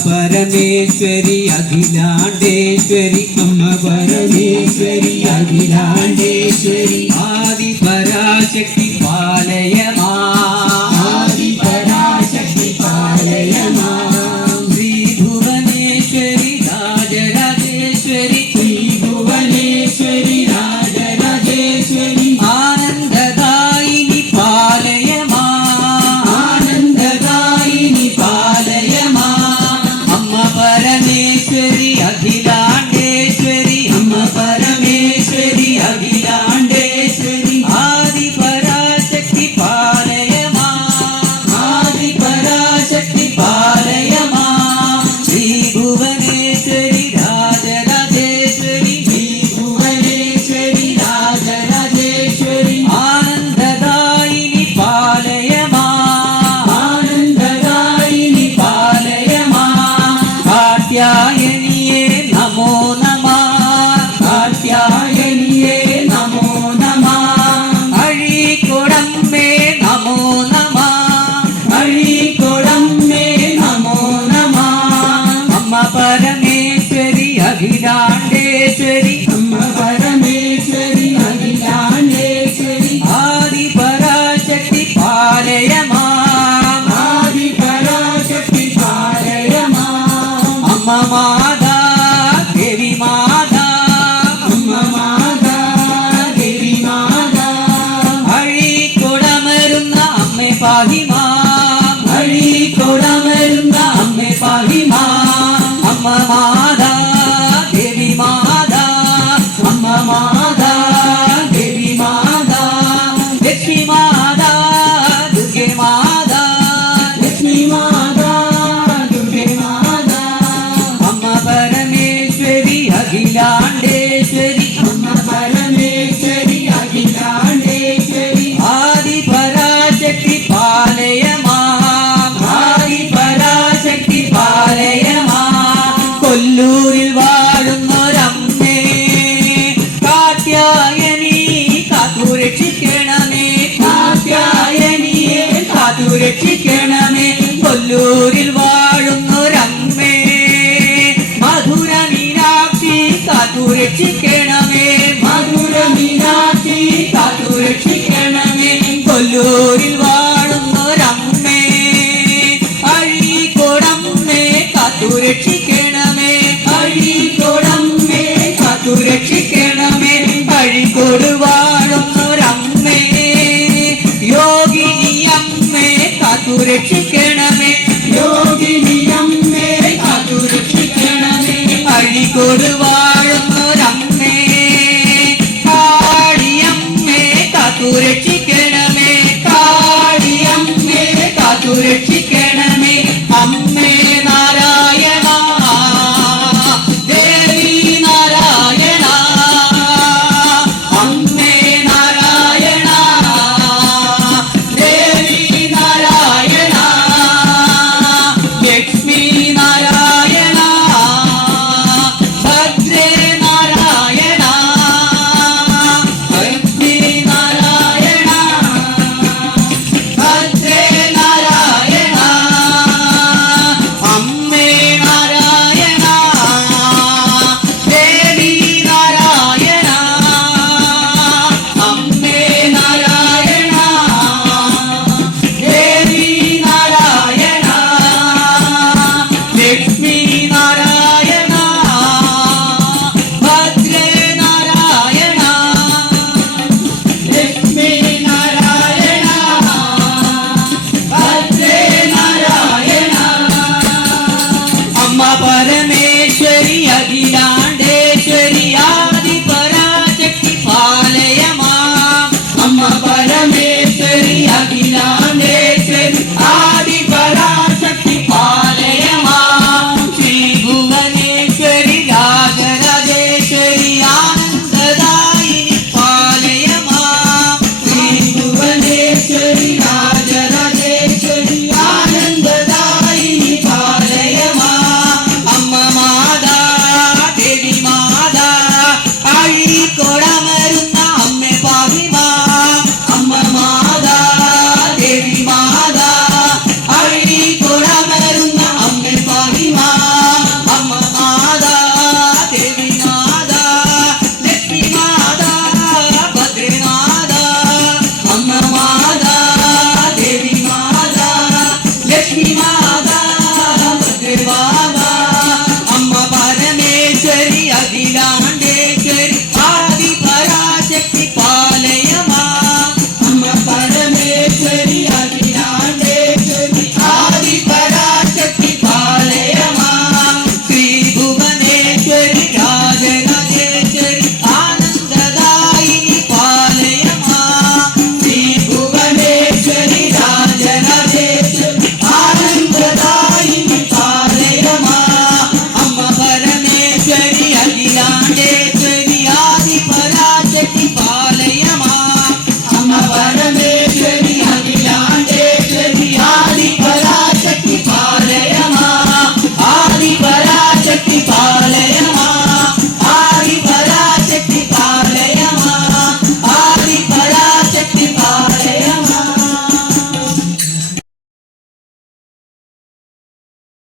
പരമേശ്വരി അഖിലാണ്ടേശ്വരി അമ്മ പരമേശ്വരി അഖിലാണ്ടേശ്വരി ആദിപരാശക്തി പാലയമാ ആദിപരാശക്തി പാലയമാ ശ്രീ ഭുവനേശ്വരി രാജരാജേശ്വരി ശ്രീ ഭുവനേശ്വരി രാജരാജേശ്വരി ആനന്ദദായിനി പാലയമാ ആനന്ദദായിനി പാലയമാ അമ്മ പരമേശ്വരി അഖിലാണ്ടേശ്വരി അമ്മ പരമേശ്വരി അഖിലാണ്ടേശ്വരി ആദിപരാശക്തി പാലയമാ ആദിപരാശക്തി പാലയമാ ശ്രീ ഭുവനേശ്വരി രാജരാജേശ്വരി ശ്രീ ഭുവനേശ്വരി രാജരാജേശ്വരി ആനന്ദദായിനി പാലയമാ ആനന്ദദായിനി പാലയമാ കാർത്യായനിയേ നമോ നമഃ കാർത്യായനിയേ നമോ നമഃ അഴീക്കൊടമ്മേ നമോ നമഃ അഴീക്കൊടമ്മേ നമോ നമഃ അമ്മ പരമേശ്വരി അഖിലാണ്ടേശ്വരി അമ്മ പരമേശ്വരി അഖിലാണ്ടേശ്വരി ആദിപരാശക്തി പാലയമാ ആദിപരാശക്തി പാലയമാ അമ്മ മാതാ ദേവി മാതാ അമ്മ മാതാ ദേവി മാതാ അഴീക്കൊടമരുന്ന അമ്മേ പാഹിമാ അഴീക്കൊടമരുന്ന അമ്മേ പാഹിമാ അമ്മ മാതാ ദേവി മാതാ അമ്മ മാതാ ദേവി മാതാ ലക്ഷ്മി മാതാ ദുർഗേ മാതാ ലക്ഷ്മി മാതാ ദുർഗേ മാതാ അമ്മ പരമേശ്വരി അഖിലാണ്ടേശ്വരി അമ്മ പരമേശ്വരി അഖിലാണ്ടേശ്വരി ആദിപരാശക്തി പാലയമാ ആദിപരാശക്തി പാലയമാ കൊല്ലൂരിൽ വാഴുന്നൊരമ്മേ കാർത്യായനി കാത്തുരക്ഷിക്കണമേ കാർത്യായനിയെ കാത്തുരക്ഷിക്കണമേ കൊല്ലൂരിൽ വാഴുന്നൊരമ്മേ മധുര മീനാക്ഷി കാത്തുരക്ഷിക്കണമേ